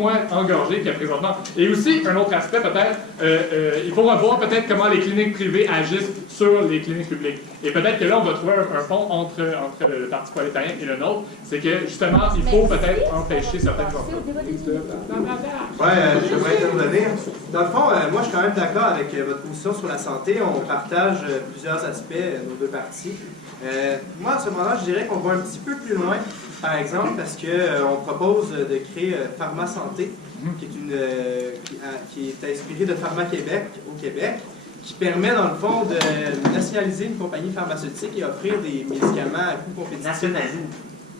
moins engorgé qu'à présentement. Et aussi, un autre aspect peut-être, il faut revoir peut-être comment les cliniques privées agissent sur les cliniques publiques. Et peut-être que là, on va trouver un pont entre le Parti prolétarien et le nôtre. C'est que, justement, il faut peut-être empêcher certaines entreprises de... Je voudrais intervenir. Dans le fond, moi, je suis quand même d'accord avec votre position sur la santé. On partage plusieurs aspects, nos deux partis. Moi, à ce moment-là, je dirais qu'on va un petit peu plus loin, par exemple, parce qu'on propose de créer Pharma Santé, qui est inspiré de Pharma Québec au Québec, qui permet, dans le fond, de nationaliser une compagnie pharmaceutique et offrir des médicaments à coût compétitif. Nationaliser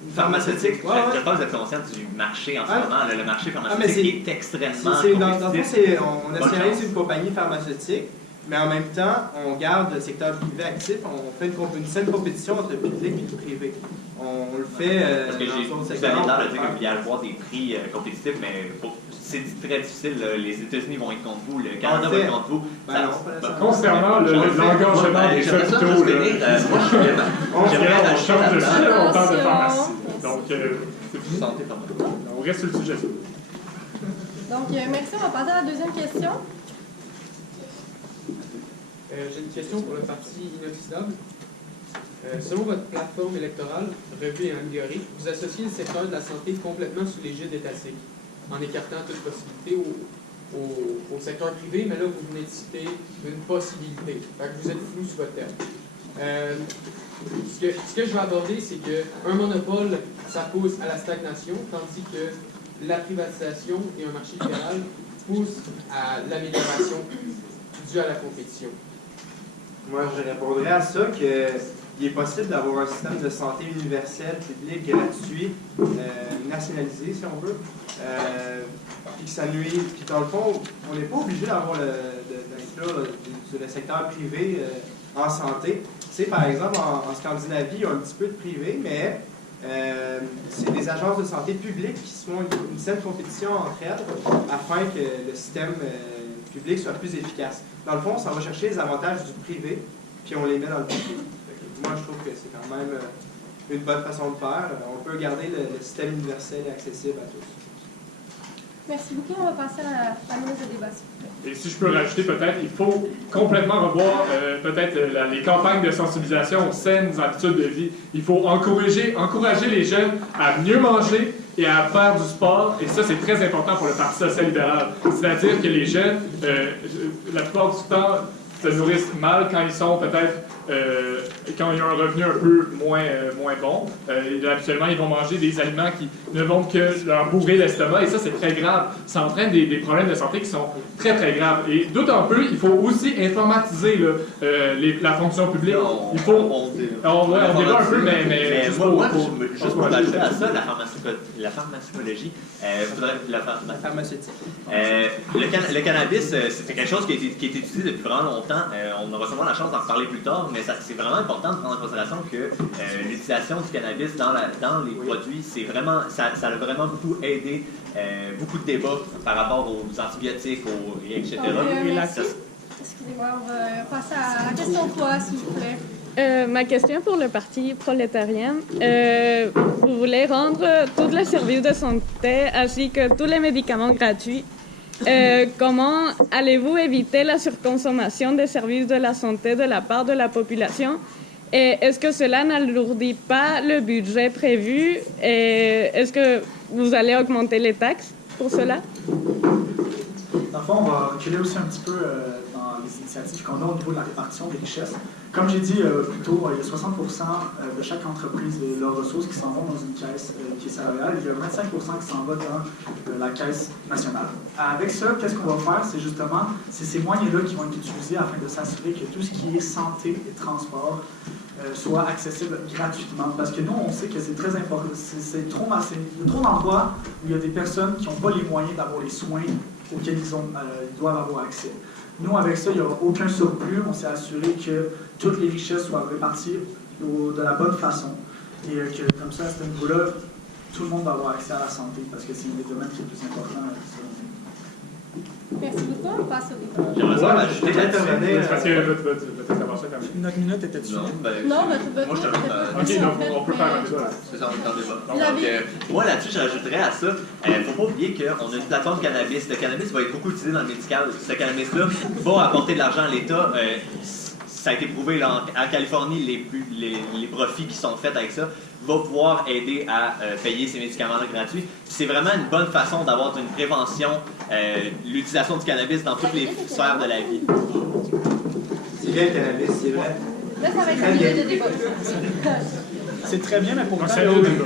une pharmaceutique. Ouais. Je pense que vous êtes conscient du marché en ce moment. Le marché pharmaceutique est extrêmement dans le compétitif. fond, on nationalise une compagnie pharmaceutique, mais en même temps, on garde le secteur privé actif. On fait une saine compétition entre le public et le privé. On le fait parce que vous avez l'air de dire qu'il y a avoir des prix compétitifs, mais c'est très difficile. Les États-Unis vont être contre vous, le Canada va être contre vous. Concernant l'engagement des hôpitaux, on change de sujet, on parle de pharmacie. Donc, c'est fini. On reste sur le sujet. Donc, merci. On va passer à la deuxième question. J'ai une question pour le parti inoxydable. Selon votre plateforme électorale, revue et améliorée, vous associez le secteur de la santé complètement sous l'égide étatique, en écartant toute possibilité au secteur privé, mais là, vous venez de citer une possibilité. Fait que vous êtes flou sur votre terme. Ce que je vais aborder, c'est qu'un monopole, ça pousse à la stagnation, tandis que la privatisation et un marché libéral poussent à l'amélioration due à la compétition. Moi, je répondrais à ça qu'il est possible d'avoir un système de santé universel, public, gratuit, nationalisé, si on veut, puis que ça nuit. Puis dans le fond, on n'est pas obligé d'avoir d'inclure le secteur privé en santé. Tu sais, par exemple, en Scandinavie, il y a un petit peu de privé, mais c'est des agences de santé publiques qui font une saine compétition entre elles afin que le système public soit plus efficace. Dans le fond, ça va chercher les avantages du privé, puis on les met dans le public. Moi, je trouve que c'est quand même une bonne façon de faire. On peut garder le système universel et accessible à tous. Merci beaucoup. On va passer à la mise de débat. Et si je peux rajouter peut-être, il faut complètement revoir peut-être les campagnes de sensibilisation aux saines habitudes de vie. Il faut encourager les jeunes à mieux manger et à faire du sport. Et ça, c'est très important pour le Parti social-libéral. C'est-à-dire que les jeunes, la plupart du temps, se nourrissent mal quand ils sont peut-être quand ils ont un revenu un peu moins bon. Habituellement, ils vont manger des aliments qui ne vont que leur bourrer l'estomac et ça, c'est très grave. Ça entraîne des problèmes de santé qui sont très, très graves. Et d'autant plus, il faut aussi informatiser la fonction publique. On débat un peu, mais juste pour ajouter à ça, la pharmacologie, la pharmaceutique. Le cannabis, c'est quelque chose qui est étudié depuis vraiment longtemps. On aura sûrement la chance d'en reparler plus tard, mais c'est vraiment important de prendre en considération que l'utilisation du cannabis dans les produits, ça a vraiment beaucoup aidé beaucoup de débats par rapport aux antibiotiques, etc. Merci. Excusez-moi, on va passer à la question 3, s'il vous plaît. Ma question pour le Parti prolétarien. Vous voulez rendre tous les services de santé ainsi que tous les médicaments gratuits. Comment allez-vous éviter la surconsommation des services de la santé de la part de la population? Et est-ce que cela n'alourdit pas le budget prévu? Et est-ce que vous allez augmenter les taxes pour cela? Dans le fond, on va reculer aussi un petit peu dans les initiatives qu'on a au niveau de la répartition des richesses. Comme j'ai dit plus tôt, il y a 60% de chaque entreprise et leurs ressources qui s'en vont dans une caisse qui est salariale. Il y a 25% qui s'en va dans la caisse nationale. Avec ça, qu'est-ce qu'on va faire? C'est justement ces moyens-là qui vont être utilisés afin de s'assurer que tout ce qui est santé et transport soit accessible gratuitement. Parce que nous, on sait que c'est très important. Il y a trop d'endroits où il y a des personnes qui n'ont pas les moyens d'avoir les soins auxquels ils doivent avoir accès. Nous, avec ça, il n'y aura aucun surplus. On s'est assuré que toutes les richesses soient réparties de la bonne façon. Et que, comme ça, à ce niveau-là, tout le monde va avoir accès à la santé, parce que c'est un des domaines qui est le plus important. Merci beaucoup. question ou passe au débat? J'aimerais ça ajouter peut-être là-dessus. intervenir. Parce que votre intervention quand même. Notre minute était-tu? Non, ben, Non, mais tu veux moi, je te Ok, donc on peut faire un débat là. C'est ça, on est en débat. Vous avez- Moi, là-dessus, j'ajouterais à ça, faut pas oublier qu'on a une plateforme cannabis. Le cannabis va être beaucoup utilisé dans le médical. Ce cannabis-là va apporter de l'argent à l'État. Ça a été prouvé là, en Californie, les profits qui sont faits avec ça va pouvoir aider à payer ces médicaments-là gratuits. Puis c'est vraiment une bonne façon d'avoir une prévention, l'utilisation du cannabis dans toutes les sphères de la vie. C'est bien le cannabis, c'est vrai. Là, ça va être la minute de débat. C'est très bien, mais pour Donc autant, c'est il y a le aucun- débat.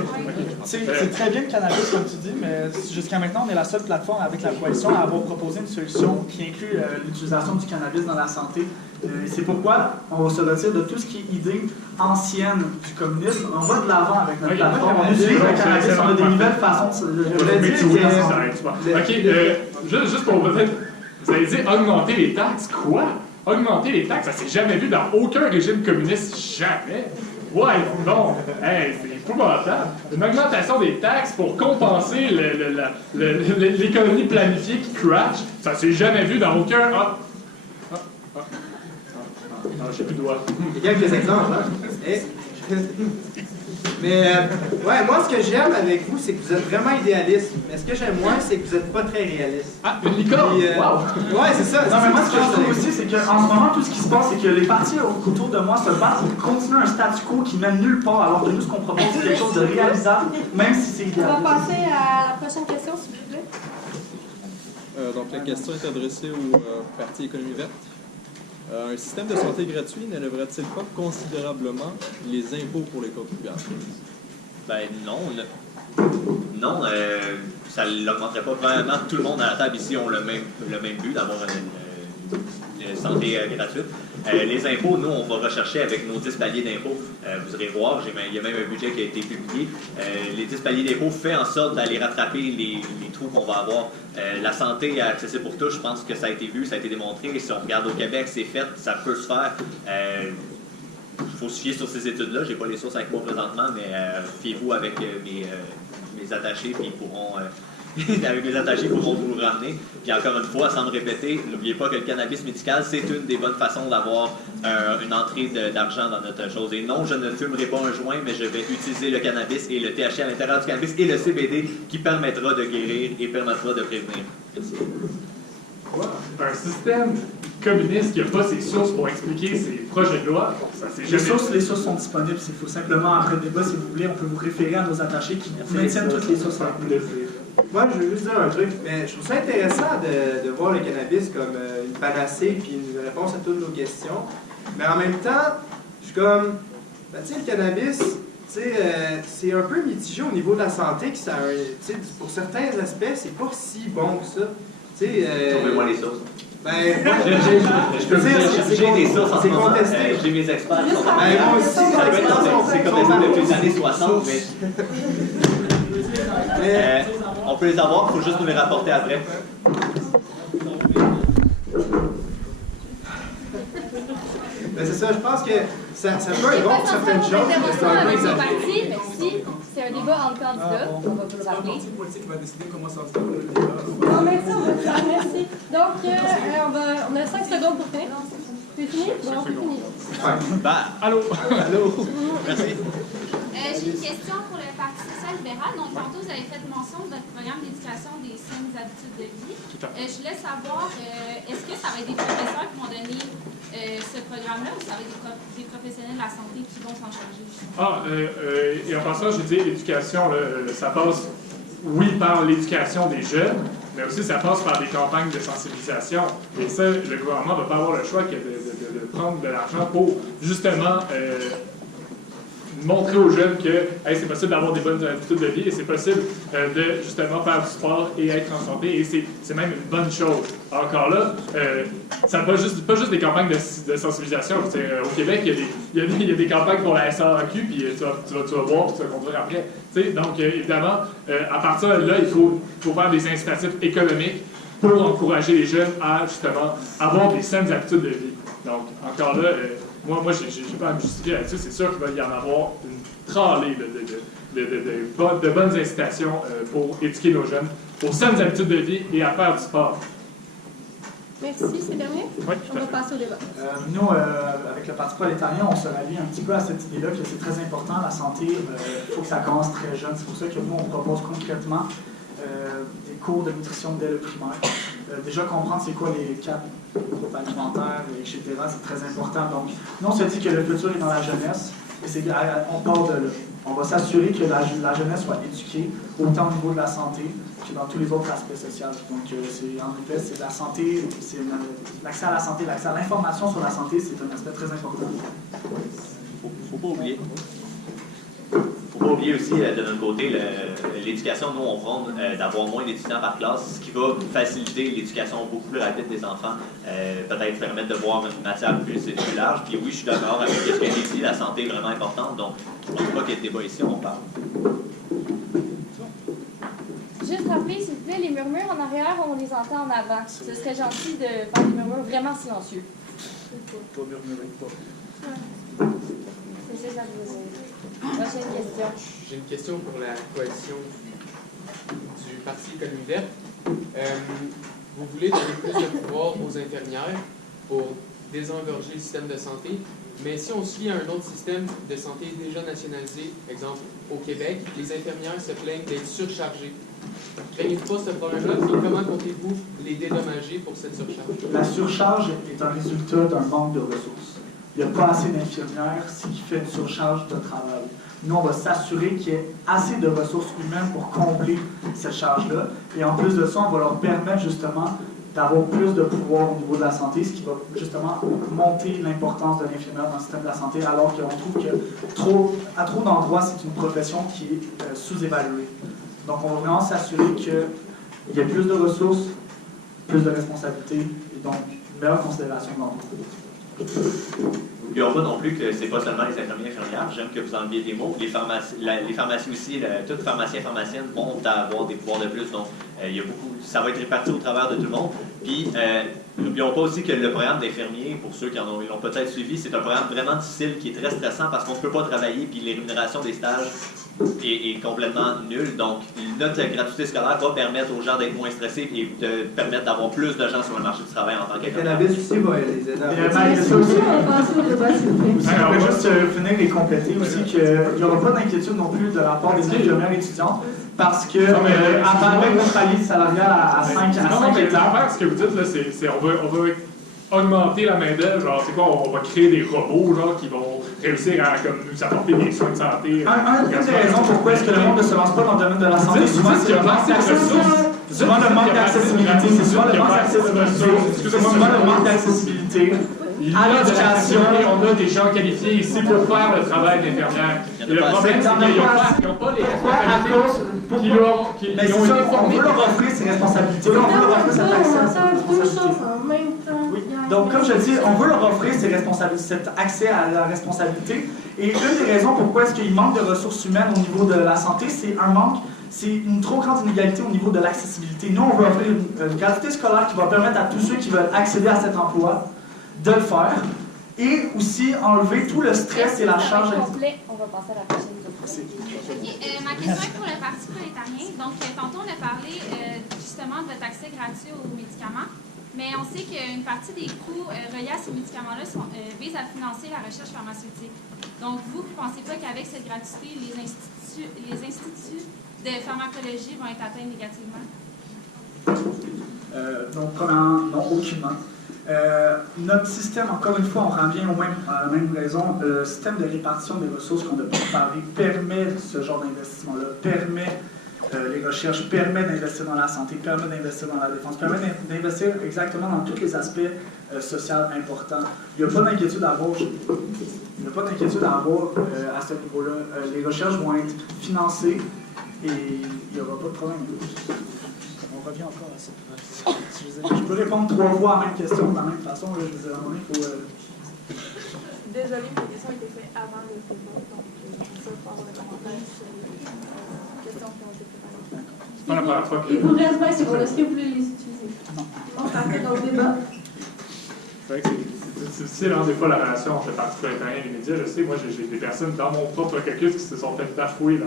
C'est très bien le cannabis, comme tu dis, mais jusqu'à maintenant, on est la seule plateforme avec la coalition à avoir proposé une solution qui inclut l'utilisation du cannabis dans la santé. Et c'est pourquoi on se retire de tout ce qui est idée ancienne du communisme. On va de l'avant avec notre Ok, plateforme. On ouais, utilise c'est le cannabis, bon, on a des c'est nouvelles façons de Je voulais Mais dire tu voulais, que- ça arrête pas. Ok, juste pour peut-être. Vous allez dire augmenter les taxes. Quoi? Augmenter les taxes, ça s'est jamais vu dans aucun régime communiste. Jamais. Ouais, non. Hey, c'est épouvantable. Une augmentation des taxes pour compenser l'économie planifiée qui crash, ça s'est jamais vu dans aucun. Non, j'ai plus de doigts. Il y a quelques exemples, hein? Mais, ouais, moi, ce que j'aime avec vous, c'est que vous êtes vraiment idéaliste. Mais ce que j'aime moins, c'est que vous n'êtes pas très réaliste. Ah, une licorne! Puis, Wow! Ouais, c'est ça. Non, mais moi, ce que je trouve c'est aussi, c'est qu'en ce moment, tout ce qui se passe, c'est que les partis autour de moi se battent pour continuer un statu quo qui mène nulle part, alors que nous, ce qu'on propose, c'est quelque chose de réalisable, même si c'est On va idéal. passer à la prochaine question, s'il vous plaît. Donc, la question est adressée au Parti Économie verte. Un système de santé gratuit n'élèverait-il pas considérablement les impôts pour les contribuables? Ben non, non, ça ne l'augmenterait pas vraiment. Tout le monde à la table ici ont le même but d'avoir une santé gratuite. Les impôts, nous, on va rechercher avec nos 10 paliers d'impôts. Vous irez voir, il y a même un budget qui a été publié. Les 10 paliers d'impôts fait en sorte d'aller rattraper les trous qu'on va avoir. La santé accessible pour tous, je pense que ça a été vu, ça a été démontré. Et si on regarde au Québec, c'est fait, ça peut se faire. Il faut se fier sur ces études-là. Je n'ai pas les sources avec moi présentement, mais fiez-vous avec mes attachés, puis ils pourront... avec mes attachés, ils pourront vous le ramener. Puis encore une fois, sans me répéter, n'oubliez pas que le cannabis médical, c'est une des bonnes façons d'avoir une entrée d'argent dans notre chose. Et non, je ne fumerai pas un joint, mais je vais utiliser le cannabis et le THC à l'intérieur du cannabis et le CBD qui permettra de guérir et permettra de prévenir. Merci. Un système communiste qui n'a pas ses sources pour expliquer ses projets de loi, ça c'est jamais... Les sources sont disponibles. Il faut simplement, après le débat, si vous voulez, on peut vous référer à nos attachés qui maintiennent toutes les sources. Moi, je veux juste dire un truc. Mais je trouve ça intéressant de voir le cannabis comme une panacée puis une réponse à toutes nos questions. Mais en même temps, je suis comme... Ben, tu sais, le cannabis, c'est un peu mitigé au niveau de la santé. Que ça, pour certains aspects, c'est pas si bon que ça. Trouvez-moi les sources. Ben, moi, je peux dire, J'ai des sources en ce c'est moment. contesté. J'ai mes experts. Ben, moi aussi, Ça peut être- c'est comme ça depuis les années 60, mais on peut les avoir, il faut juste nous les rapporter après. Ben, c'est ça, je pense que ça peut J'ai être bon pas pour senti certaines vos choses, mais c'est interventions un peu avec nos exagéré. partis, mais si c'est un débat entre candidats, on va vous le rappeler. politique va décider comment ça se déroule le débat. Non, merci, on va le faire, merci. Donc, on a 5 secondes pour finir. C'est fini? Bon, c'est fini. Bah, Allô? merci. J'ai une question pour le Parti social-libéral. Donc, tantôt, vous avez fait mention de votre programme d'éducation des saines habitudes de vie. Je voulais savoir, est-ce que ça va être des professeurs qui vont donner ce programme-là ou ça va être des professionnels de la santé qui vont s'en charger? Et en passant, je dis éducation, ça passe, oui, par l'éducation des jeunes, mais aussi ça passe par des campagnes de sensibilisation. Et ça, le gouvernement ne va pas avoir le choix que de prendre de l'argent pour justement montrer aux jeunes que hey, c'est possible d'avoir des bonnes habitudes de vie et c'est possible de justement faire du sport et être en santé et c'est même une bonne chose. Encore là, ça pas juste des campagnes de sensibilisation. Au Québec, il y a des campagnes pour la SAQ, puis tu vas voir, puis tu vas conduire après. Donc, évidemment, à partir de là, il faut faire des incitatifs économiques pour encourager les jeunes à justement avoir des saines habitudes de vie. Donc, encore là, moi je n'ai pas à me justifier là-dessus. C'est sûr qu'il va y en avoir une tralée de bonnes incitations pour éduquer nos jeunes aux saines habitudes de vie et à faire du sport. Merci, c'est terminé? Oui, On va passer au débat. Nous, avec le Parti prolétarien, on se rallie un petit peu à cette idée-là que c'est très important, la santé, il faut que ça commence très jeune. C'est pour ça que nous, on propose concrètement des cours de nutrition dès le primaire. Déjà comprendre c'est quoi les 4 groupes alimentaires, etc., c'est très important. Donc, nous, on se dit que le futur est dans la jeunesse, et on part de là. On va s'assurer que la jeunesse soit éduquée, autant au niveau de la santé que dans tous les autres aspects sociaux. Donc, en effet, c'est la santé, l'accès à la santé, l'accès à l'information sur la santé, c'est un aspect très important. Faut pas oublier. Faut pas oublier aussi, de notre côté, l'éducation. Nous, on prône d'avoir moins d'étudiants par classe, ce qui va faciliter l'éducation beaucoup plus rapide des enfants. Peut-être permettre de voir une matière plus large. Puis oui, je suis d'accord avec ce que j'ai dit, la santé est vraiment importante. Donc, je ne pense pas qu'il y ait de débat ici, on parle. Juste rappeler, s'il vous plaît, les murmures en arrière, on les entend en avant. Ce serait gentil de faire des murmures vraiment silencieux. Pas murmurer, pas. C'est ça que je veux dire. Prochaine question. J'ai une question pour la coalition du Parti Économie verte. Vous voulez donner plus de pouvoir aux infirmières pour désengorger le système de santé, mais si on suit un autre système de santé déjà nationalisé, exemple au Québec, les infirmières se plaignent d'être surchargées. Craignez-vous pas ce problème-là et comment comptez-vous les dédommager pour cette surcharge? La surcharge est un résultat d'un manque de ressources. Il n'y a pas assez d'infirmières, ce qui fait une surcharge de travail. Nous, on va s'assurer qu'il y ait assez de ressources humaines pour combler cette charge-là. Et en plus de ça, on va leur permettre justement d'avoir plus de pouvoir au niveau de la santé, ce qui va justement monter l'importance de l'infirmière dans le système de la santé, alors qu'on trouve que à trop d'endroits, c'est une profession qui est sous-évaluée. Donc, on va vraiment s'assurer qu'il y ait plus de ressources, plus de responsabilités, et donc une meilleure considération de l'emploi. N'oublions pas non plus que ce n'est pas seulement les infirmiers et infirmières, j'aime que vous enleviez des mots, les pharmacies aussi, tous pharmaciens et pharmaciennes vont avoir des pouvoirs de plus, donc il y a beaucoup, ça va être réparti au travers de tout le monde. Puis, n'oublions pas aussi que le programme d'infirmier, pour ceux qui l'ont peut-être suivi, c'est un programme vraiment difficile qui est très stressant parce qu'on ne peut pas travailler, puis les rémunérations des stages est complètement nulle. Donc, notre gratuité scolaire va permettre aux gens d'être moins stressés et de permettre d'avoir plus de gens sur le marché du travail en tant que Le cannabis aussi va les aider à... Je vais juste finir et compléter aussi qu'il n'y aura pas d'inquiétude non plus de la part des infirmières étudiantes parce que avec notre palier salarial à 5 l'affaire, ce que vous dites, là, c'est on va augmenter la main-d'œuvre, genre, c'est quoi, on va créer des robots, genre, qui vont réussir à nous apporter des soins de santé. Une des raisons pourquoi est-ce que le monde ne se lance pas dans le domaine de la santé, souvent, c'est le manque d'accessibilité. Souvent, le manque d'accessibilité, c'est souvent le manque d'accessibilité. C'est souvent le manque d'accessibilité à l'éducation. On a des gens qualifiés ici pour faire le travail d'infirmière. Le problème, c'est qu'ils n'ont pas les responsabilités qui ont été formés. On veut leur offrir ces responsabilités. On veut leur offrir cet accès à ces responsabilités. Oui. Donc, comme je le dis, on veut leur offrir cet accès à la responsabilité. Et une des raisons pourquoi est-ce qu'il manque de ressources humaines au niveau de la santé, c'est une trop grande inégalité au niveau de l'accessibilité. Nous, on veut offrir une gratuité scolaire qui va permettre à tous ceux qui veulent accéder à cet emploi de le faire et aussi enlever tout le stress et la charge. On va passer à la prochaine question. Ma question est pour le Parti prolétarien. Donc, tantôt, on a parlé justement de votre accès gratuit aux médicaments, mais on sait qu'une partie des coûts reliés à ces médicaments-là vise à financer la recherche pharmaceutique. Donc, vous ne pensez pas qu'avec cette gratuité, les instituts de pharmacologie vont être atteints négativement? Donc, premièrement, non, aucunement. Notre système, encore une fois, on revient à la même raison, le système de répartition des ressources qu'on a préparé permet ce genre d'investissement-là, permet les recherches, permet d'investir dans la santé, permet d'investir dans la défense, permet d'investir exactement dans tous les aspects sociaux importants. Il n'y a pas d'inquiétude à avoir. À ce niveau-là. Les recherches vont être financées et il n'y aura pas de problème. On revient encore à ça. Je peux répondre 3 fois à la même question de la même façon. Là, je veux dire, à un moment, il faut... Désolée, ma question a été faite avant le débat, donc ça, il faut avoir des commentaires sur les questions qui ont été préparées. C'est pas la première fois que... Il vous reste 20 secondes. Est-ce que vous voulez les utiliser? Non. On partait dans le débat. C'est vrai que c'est difficile, hein, des fois, la relation entre le Parti prolétarien et les médias. Je sais, moi, j'ai des personnes dans mon propre caucus qui se sont fait bafouer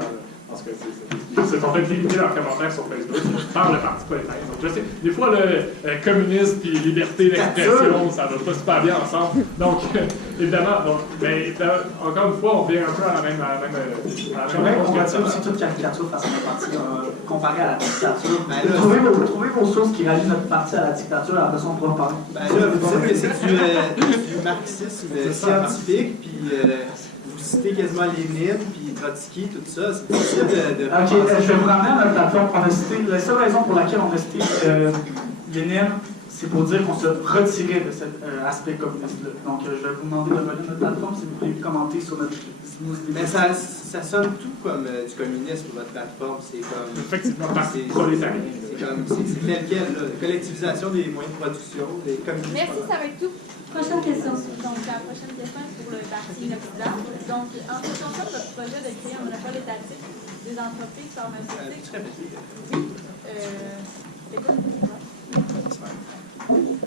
Parce que ils se sont fait limiter leurs commentaires sur Facebook par le Parti prolétaire. Donc, je sais, des fois, le communisme et liberté d'expression, ça va pas super bien ensemble. Donc, évidemment, bon, mais encore une fois, on revient un peu à la même J'aimerais qu'on retire aussi toute caricature face à notre parti, comparé à la dictature. Trouvez vos sources qui rallient notre parti à la dictature, et après ça, on pourra parler. Ben là, vous dites que c'est du marxisme scientifique, puis vous citez quasiment Lénine, puis Trotsky, tout ça. C'est difficile de Ok, je vais vous ramener à notre plateforme. On a cité, la seule raison pour laquelle on a cité Lénine, c'est pour dire qu'on se retirait de cet aspect communiste-là. Donc, je vais vous demander de voler notre plateforme si vous voulez commenter sur notre. Mais ça sonne tout comme du communisme, votre plateforme. C'est comme. Effectivement, parti prolétaire. C'est tel quel, là. Collectivisation des moyens de production, des communistes. Merci, ça va être tout. Prochaine question. Donc, la prochaine question est pour le parti inoxydable. Donc, en ce qui concerne votre projet de créer un monopole étatique des entreprises pharmaceutiques.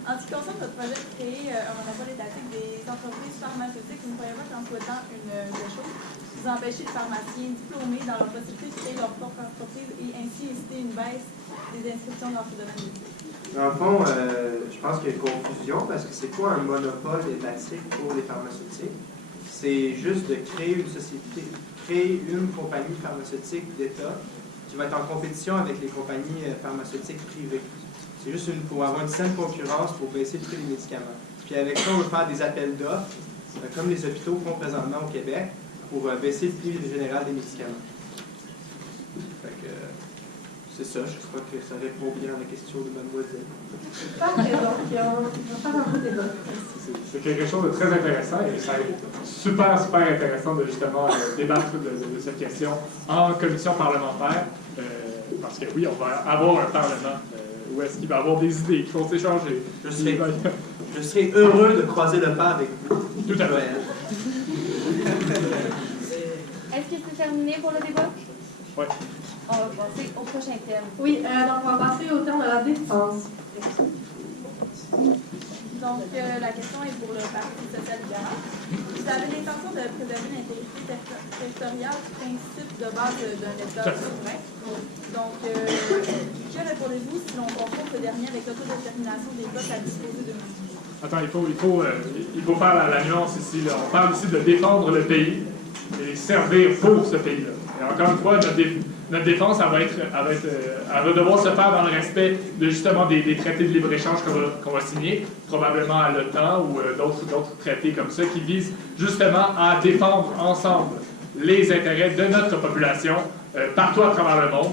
En ce qui concerne votre projet de créer un monopole étatique des entreprises pharmaceutiques, vous ne croyez pas qu'en souhaitant une telle chose, vous empêchez les pharmaciens diplômés dans leur possibilité de créer leur propre entreprise et ainsi inciter une baisse des inscriptions dans ce domaine d'études? Dans le fond, je pense qu'il y a une confusion parce que c'est quoi un monopole étatique pour les pharmaceutiques? C'est juste de créer une société, créer une compagnie pharmaceutique d'État qui va être en compétition avec les compagnies pharmaceutiques privées. C'est juste pour avoir une saine concurrence pour baisser le prix des médicaments. Puis avec ça, on veut faire des appels d'offres, comme les hôpitaux font présentement au Québec, pour baisser le prix général des médicaments. Fait que, c'est ça, je crois que ça répond bien à la question de mademoiselle. Parfait, donc on va faire un peu de débat. C'est quelque chose de très intéressant et ça va être super intéressant de justement débattre de cette question en commission parlementaire. Parce que oui, on va avoir un parlement où est-ce qu'il va y avoir des idées qui vont s'échanger. Je serai heureux de croiser le pas avec vous. Tout à fait. Est-ce que c'est terminé pour le débat? Oui. On va passer au prochain thème. Oui, donc on va passer au terme de la défense. Donc, la question est pour le Parti social-libéral. Vous avez l'intention de préserver l'intégrité territoriale du principe de base d'un État souverain. Donc, que répondez-vous si l'on confronte ce dernier avec l'autodétermination des peuples à disposer de nous? Attends, il faut faire la nuance ici. Là. On parle ici de défendre le pays et servir pour ce pays-là. Et encore une fois, notre défense, elle va devoir se faire dans le respect de justement des traités de libre-échange qu'on va signer, probablement à l'OTAN ou d'autres traités comme ça, qui visent justement à défendre ensemble les intérêts de notre population partout à travers le monde.